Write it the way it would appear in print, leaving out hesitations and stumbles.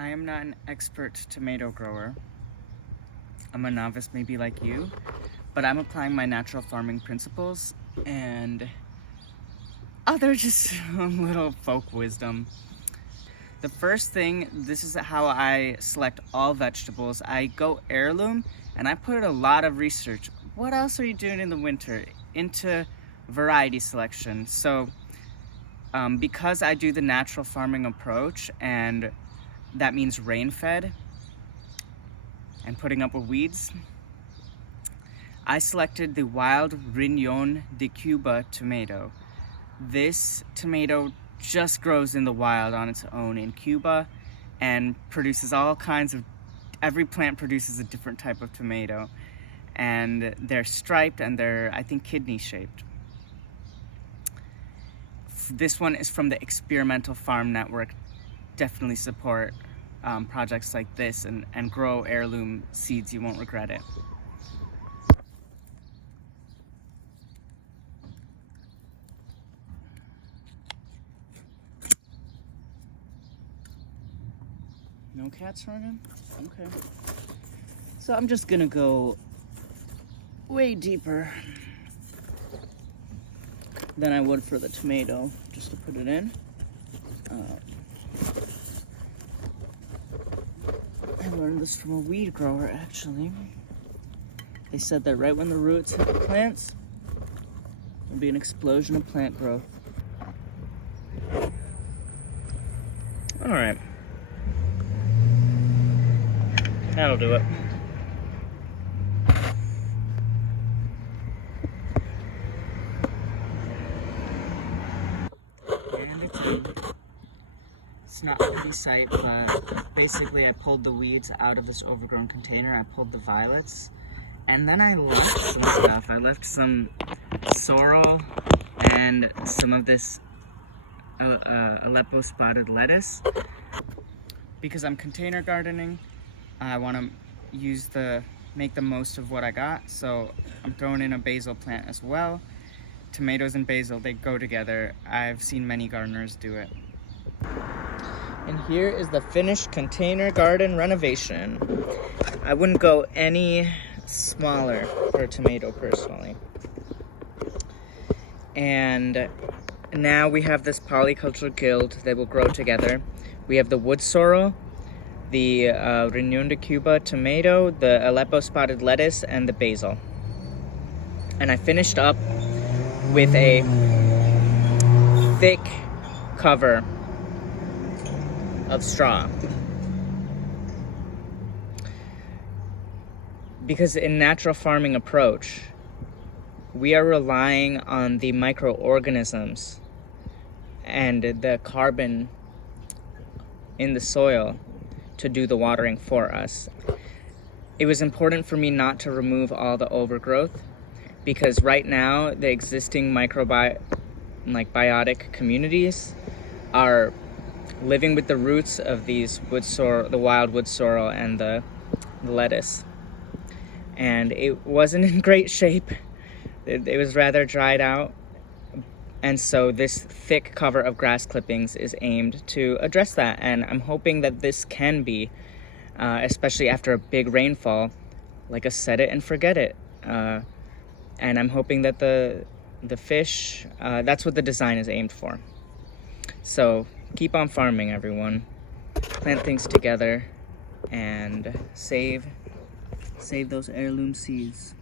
I am not an expert tomato grower. I'm a novice, maybe like you, but I'm applying my natural farming principles, and they're just a little folk wisdom. The first thing, this is how I select all vegetables. I go heirloom, and I put a lot of research. What else are you doing in the winter? Into variety selection. So because I do the natural farming approach, and that means rain-fed and putting up with weeds, I selected the wild Riñon de Cuba tomato. This tomato just grows in the wild on its own in Cuba and produces all kinds of, every plant produces a different type of tomato, and they're striped and they're, I think, kidney shaped. This one is from the Experimental Farm Network. Definitely support projects like this and grow heirloom seeds. You won't regret it. No cats running? Okay. So I'm just gonna go way deeper than I would for the tomato, just to put it in. I learned this from a weed grower, actually. They said that right when the roots hit the plants, there'll be an explosion of plant growth. All right. That'll do it. And it's in. It's not a pretty sight, but basically I pulled the weeds out of this overgrown container. I pulled the violets, and then I left some stuff. I left some sorrel and some of this Aleppo spotted lettuce. Because I'm container gardening, I want to make the most of what I got, so I'm throwing in a basil plant as well. Tomatoes and basil, they go together. I've seen many gardeners do it. And here is the finished container garden renovation. I wouldn't go any smaller for a tomato personally. And now we have this polycultural guild that will grow together. We have the wood sorrel, the Riñon de Cuba tomato, the Aleppo spotted lettuce, and the basil. And I finished up with a thick cover of straw. Because in natural farming approach, we are relying on the microorganisms and the carbon in the soil to do the watering for us. It was important for me not to remove all the overgrowth, because right now the existing biotic communities are living with the roots of these the wild wood sorrel and the lettuce. And it wasn't in great shape. It was rather dried out. And so this thick cover of grass clippings is aimed to address that. And I'm hoping that this can be, especially after a big rainfall, like a set it and forget it. And I'm hoping that the fish, that's what the design is aimed for. So keep on farming, everyone. Plant things together and save those heirloom seeds.